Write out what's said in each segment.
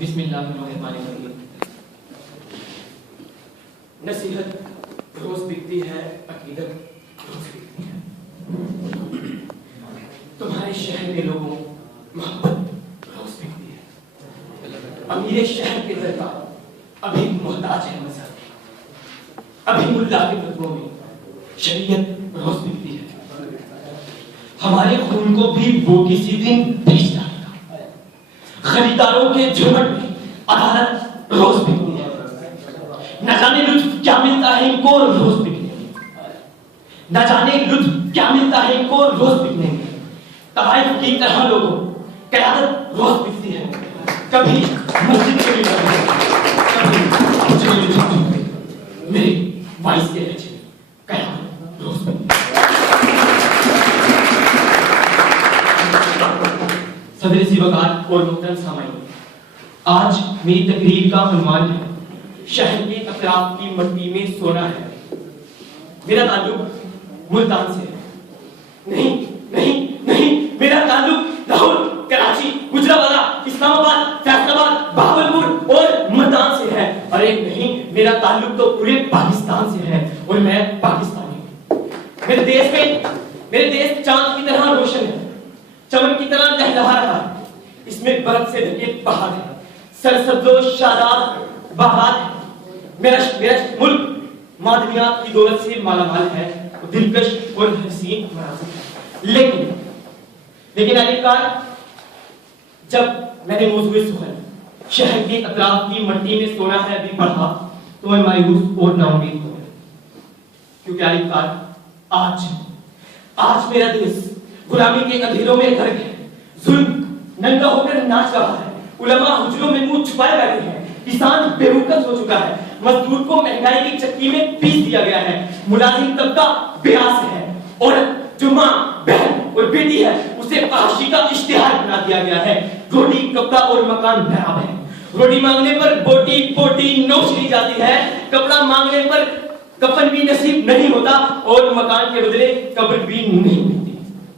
بسم اللہ الرحمن الرحیم۔ نصیحت روز بکتی ہے، عقیدت روز بکتی ہے۔ تمہارے شہر کے لوگوں محبت روز بکتی ہے۔ امیر شہر کے دربار ابھی محتاج ہے مذہب، ابھی ملا کے فتووں میں شریعت روز بکتی ہے۔ ہمارے خون کو بھی وہ کسی دن بیچ ڈالے گا۔ خریداروں کے جھرمٹ میں عدالت روز بکتی ہے۔ نہ جانے لطف کیا ملتا ہے ان کو روز بکنے میں، نہ جانے لطف کیا ملتا ہے ان کو روز بکنے میں۔ طائف کی طرح لوگوں قیادت روز بکتی ہے۔ کبھی مسجد کے لیے کبھی میرے وائس کے لہجے میں قیادت روز بکتی ہے۔ صدر سی وقار اور محترم سامعین، آج میری تقریر کا عنوان ہے شہر کے اطراف کی مٹی میں سونا ہے۔ میرا تعلق ملتان سے ہے۔ نہیں نہیں نہیں، میرا تعلق لاہور، کراچی، گجرانوالہ، اسلام آباد، فیصل آباد، بہاولپور اور ملتان سے ہے۔ ارے نہیں، میرا تعلق تو پورے پاکستان سے ہے اور میں پاکستانی ہوں۔ میرے دیش چاند کی طرح روشن ہے، چمن کی طرح لہلہا رہا ہے۔ اس میں برف سے ڈھکے پہاڑ ہیں، سرسبز و شاداب باغات ہیں۔ میرا ملک معدنیات کی دولت سے مالا مال ہے، دلکش اور حسین مناظر ہے۔ لیکن علیکار، جب میں نے موضوع سخن شہر کے اطراف کی مٹی میں سونا ہے بھی پڑھا تو میں مایوس اور نا امید ہو گیا، کیونکہ علیکار آج میرا دیش غلامی کے اندھیروں میں غرق ہے۔ ظلم ننگا ہو کر ناچ رہا ہے، علماء حجروں میں منہ چھپائے بیٹھے ہیں، کسان بے وقت ہو چکا ہے، مزدور کو مہنگائی کی چکی میں پیس دیا گیا ہے، ملازم طبقہ بے آس ہے، عورت جو ماں، بہن اور بیٹی ہے اسے فحاشی کا اشتہار بنا دیا گیا ہے۔ روٹی، کپڑا اور مکان برابر ہے۔ روٹی مانگنے پر بوٹی نوچ لی جاتی ہے، کپڑا مانگنے پر کفن بھی نصیب نہیں ہوتا اور مکان کے بدلے قبر بھی نہیں ملتی۔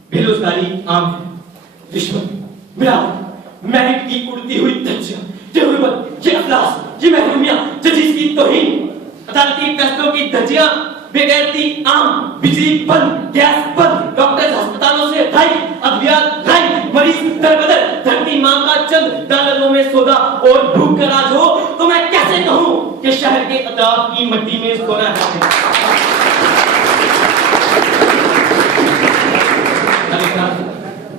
بے روزگاری عام ہے، رشوت، ملاوٹ، محنت کی اڑتی ہوئی دھجیاں، یہ غربت، یہ افلاس، یہ محرومیاں، ججیز کی توہین، عدالتی فیصلوں کی دھجیاں، بے غیرتی عام، بجلی بند، گیس بند، ڈاکٹر ہسپتالوں سے غائب، ادویات غائب، مریض در بدر، دھرتی ماں کا چند ڈالروں میں سودا اور بھوک کا راج ہو تو میں کیسے کہوں کہ شہر کے اطراف کی مٹی میں سونا ہے۔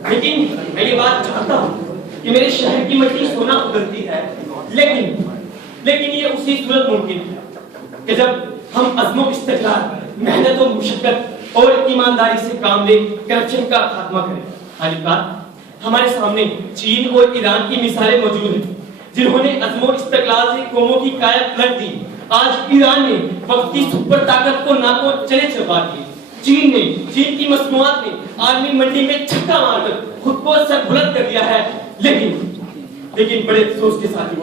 لیکن میں یہ بات چاہتا ہوں کہ میرے شہر کی مٹی سونا اترتی ہے، لیکن یہ اسی صورت ممکن ہے کہ جب ہم عزم و استقلال، محنت و مشقت اور ایمانداری سے کام لے کرپشن کا خاتمہ کریں۔ علیکار، ہمارے سامنے چین اور ایران کی مثالیں موجود ہیں جنہوں نے عزم و استقلال سے قوموں کی کائے پلٹ دی۔ آج ایران نے وقت کی سپر طاقت کو ناکو چلے چلوا دیے۔ چین کی مصنوعات نے عالمی منڈی میں چھکا مار کر خود کو سر بلند کر دیا ہے، لیکن بڑے افسوس کے ساتھ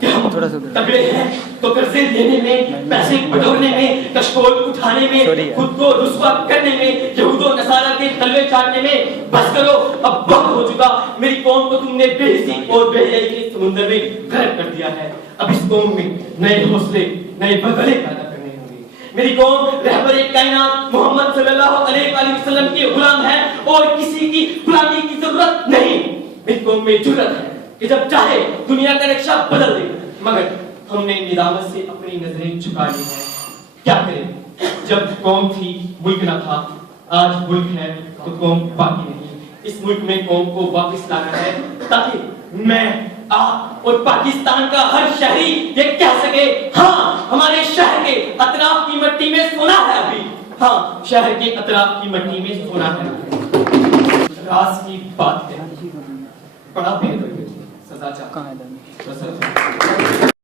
کہ ہم تگڑے ہیں تو قرضے لینے میں، پیسے بٹورنے میں، کشکول اٹھانے میں، خود کو رسوا کرنے میں، یہود و نصارہ کے تلوے چاٹنے میں۔ بس کرو، اب وقت ہو چکا۔ میری قوم کو تم نے بے حسی اور بے حیائی کے سمندر میں غرق کر دیا ہے۔ اب اس قوم میں نئے حوصلے، نئے بغلے پیدا کرنے ہوں گے۔ میری قوم رہبر کائنات محمد صلی اللہ علیہ وآلہ وسلم کی غلام ہے اور کسی کی غلامی کی ضرورت نہیں۔ میری قوم میں جرأت ہے کہ جب چاہے دنیا کا نقشہ بدل دے، مگر ہم نے ندامت سے اپنی نظریں جھکا لی ہیں۔ کیا کریں؟ جب قوم تھی ملک نہ تھا، آج ملک ہے تو قوم باقی نہیں۔ اس ملک میں قوم کو واپس لانا ہے تاکہ میں، آپ اور پاکستان کا ہر شہری یہ کہہ سکے، ہاں ہمارے شہر کے اطراف کی مٹی میں سونا ہے ابھی، ہاں شہر کے اطراف کی مٹی میں سونا ہے۔ راز کی بات ہے، بڑا بہتر سزا چاہتا ہے۔